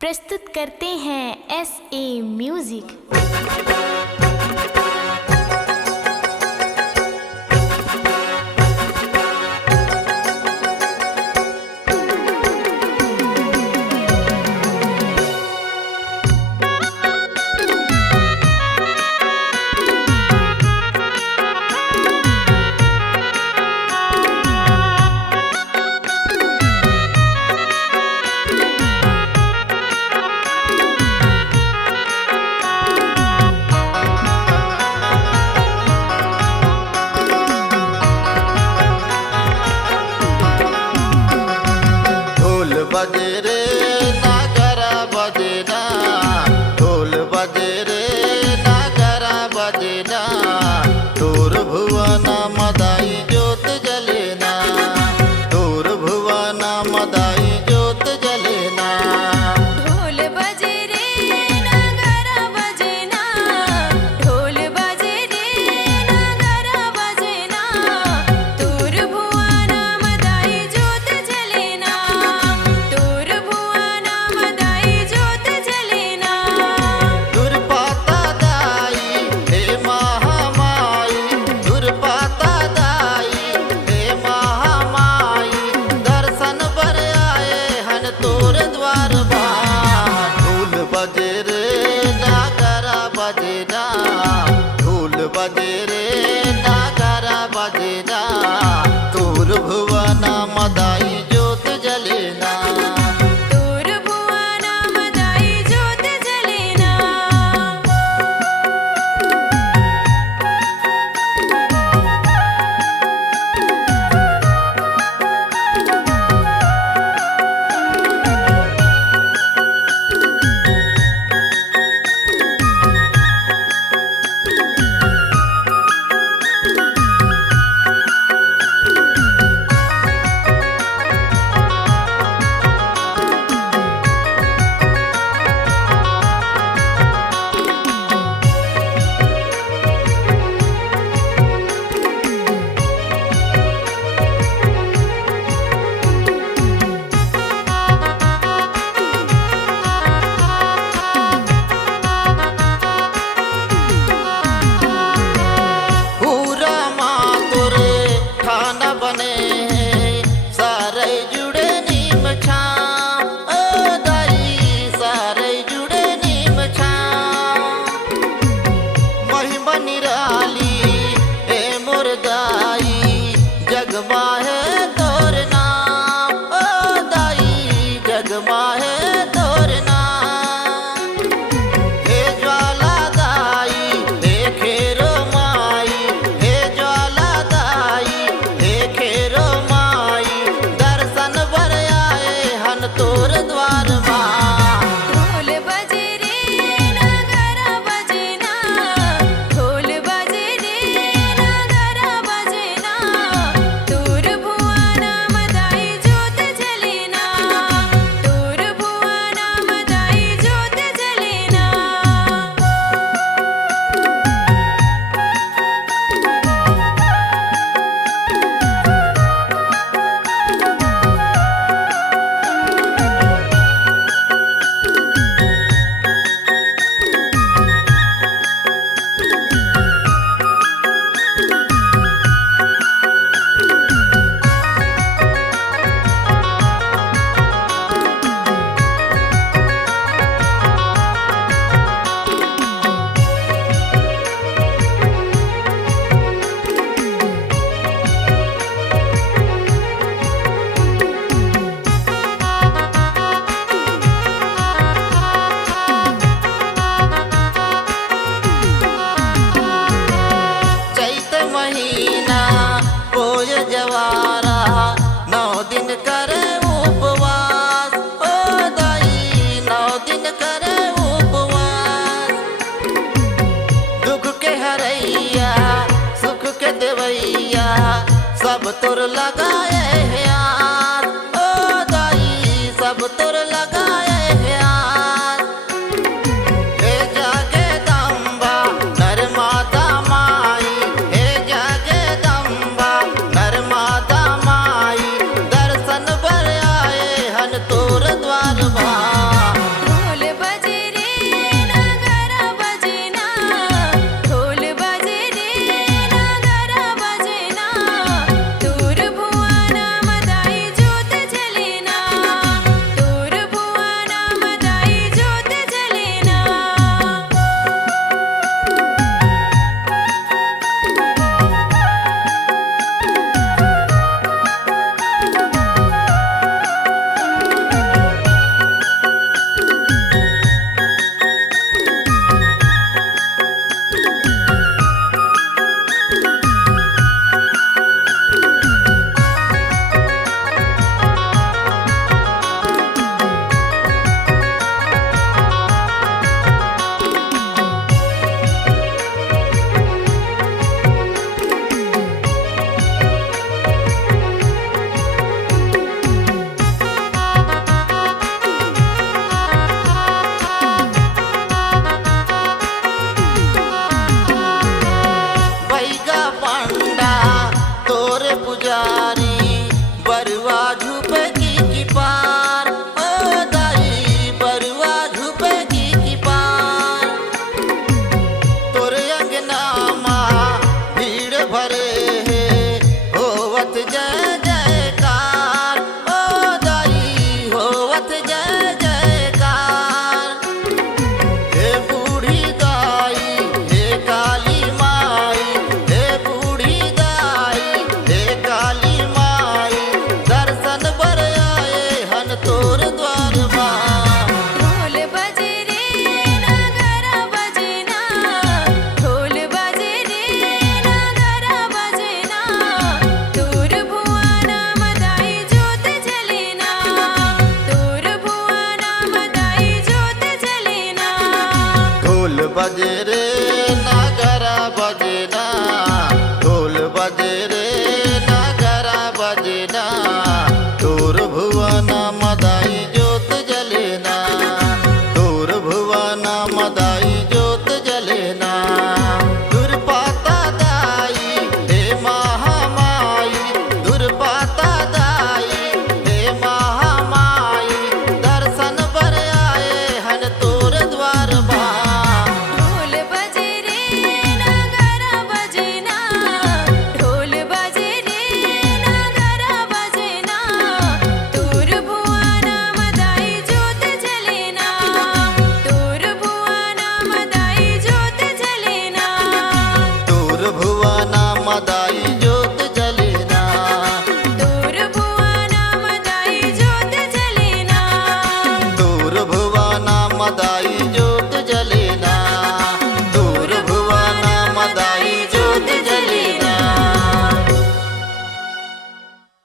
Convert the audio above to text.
प्रस्तुत करते हैं SA म्यूजिक। बजे रे नागरा बजे ना, ढोल बजे रे नागरा बजे ना, तोर भुवना मदाई ज्योत जले ना, तोर भुवना मदाई ज्योत जले ना। ढोल बजे रे नागरा बजे ना, ढोल बजे रे नागरा बजे ना, तोर भुवना मदाई ज्योत जले ना, तोर भुवना मदाई ज्योत जले ना। दुर्पाता दाई हे महामाई, दुर्पाता दाई हे महामाई, दर्शन बर आए हन तोर द्वार बार। ढोल बजे रे नागरा बजे ना, ढोल बजे रे नागरा बजे ना, तोर भुवना मदाई ज्योत जले ना। तोर भुवना मदाई ज्योत जले ना। पूरा माँ तोरे खाना बने सारे जुड़े नीम छाम, ओ दाई सारे जुड़े नीम छाम। महिमा निराली ए मोर दाई, जगमा है तोर नाम, ओ दाई जगमा है तोर नाम। हे ज्वाला दाई हे खेरो माई, हे ज्वाला दाई हे खेरो माई, दर्शन बर आए हन तोर द्वार माँ। ढोल बजे रे नागरा बजे ना, ढोल बजे रे नागरा बजे ना, तोर भुवना मदाई ज्योत जले ना, तोर भुवना मदाई ज्योत जले ना। चैत महीना कोय जवारा, 9 दिन करे उपवास, ओ दाई 9 दिन करे उपवास। दुख के हरैया सुख के देवैया, सब तोर लगाए हैं आस, ओ दाई सब तोर लगाए हैं आस। हे जगदम्बा नर माता माई, हे जगदम्बा नर माता माई, दर्शन बर आए हन तोर द्वार बा। बजे रे नगरा बजना, ढोल बजे रे नगरा बजना, तोर भुवन मदाई ज्योत जलेना, तोर भुवन मदाई ज्योत जलेना। दुर्पाता दाई हे महामाई, दुर्पाता दाई हे महामाई, दर्शन पर आए हन तोर द्वार बा। ढोल बजे रे नगरा बजना, ढोल बजे रे नगरा बजना, तोर भुवन मदाई ज्योत जलेना, तोर भुवन मदाई ज्योत जलेना, तोर भुवन मदाई ज्योत जलेना, तोर भुवन मदाई ज्योत जलेना, तोर भुवन मदाई